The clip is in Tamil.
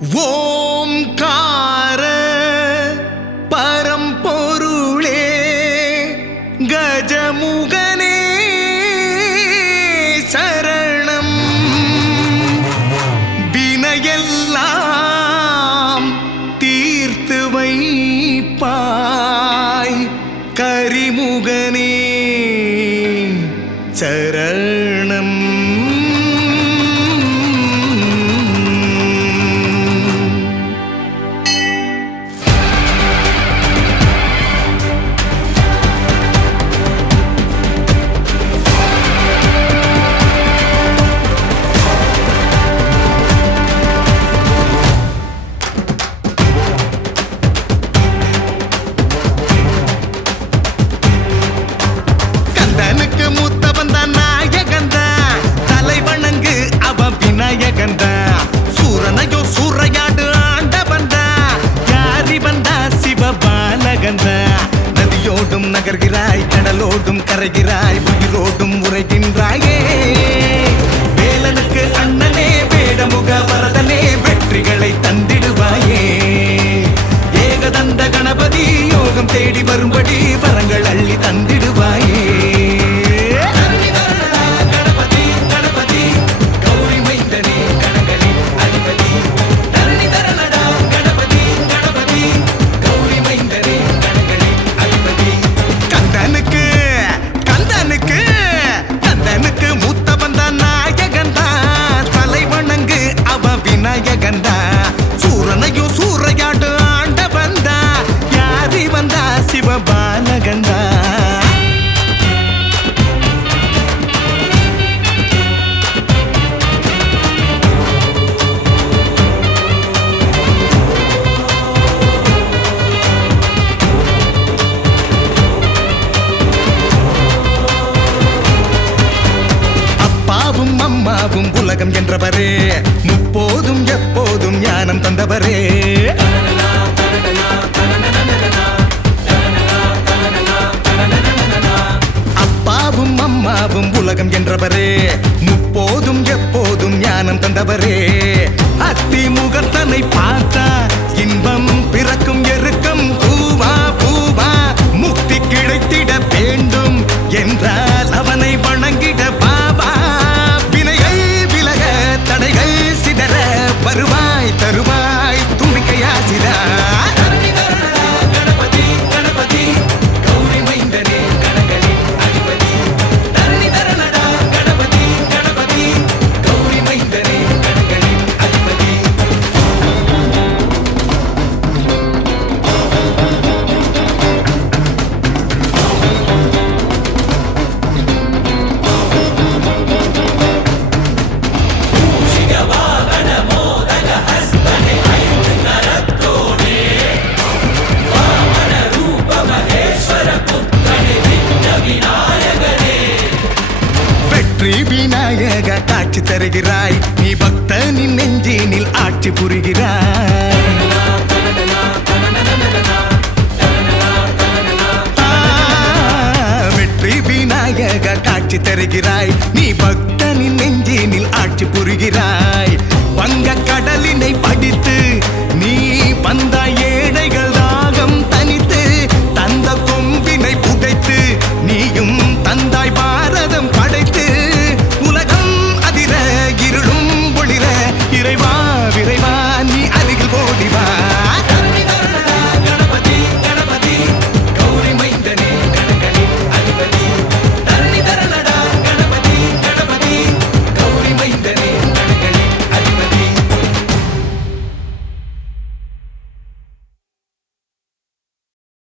ஓம்கார பரம்பொருளே கஜமுகனே சரணம். வினையெல்லாம் தீர்த்து வைப்பாய் கரிமுகனே சரணம். கந்தனுக்கு மூத்தவன் தான் நாயகன் தான், தலை வணங்கு அவன் விநாயகன் தான். சூரனையோ சூறையாடு ஆண்டவன் தான், யாரிவன் தான் சிவபாலகன் தான். நதியோடும் நகர்கிறாய், கடலோடும் கரைகிறாய், உயிரோடும் உரைகின்றாயே. வேலனுக்கு அண்ணனே வேடமுக வரதனே, வெற்றிகளை தந்திடுவாயே. ஏகதந்த கணபதி யோகம் தேடி வரும்படி வரங்கள் அள்ளி தந்திடுவாயே. கந்தனுக்கு மூத்தவன் தான் நாயகன் தான், தலை வணங்கு அவன் விநாயகன் தான். சூரனையும் சூறையாடு ஆண்டவன் தான், யாரி வந்தா சிவபாலகன் தான். அப்பாவும் அம்மாவும் உலகம் என்றவரே, முப்போதும் எப்போதும் ஞானம் தந்தவரே. அப்பாவும் அம்மாவும் உலகம் என்றவரே, முப்போதும் எப்போதும் ஞானம் தந்தவரே. அத்தி முகத்தனை பார்த்தா இன்பம் பிறக்கும், எருக்கம் பூவா பூவா முக்தி கிடைத்திட வேண்டும் என்றால் அவனை வணங்கிட பாபா. வினைகள் விலக தடைகள் சிதற வருவாய் தருவாய் தும்பிக்கையாசிரா. வெற்றி விநாயக காட்சி தருகிறாய், நீ பக்தனின் நெஞ்சினில் ஆட்சி புரிகிறாய். வெற்றி விநாயக காட்சி தருகிறாய், நீ பக்தனின் நெஞ்சினில் ஆட்சி புரிகிறாய். வங்க கடலினை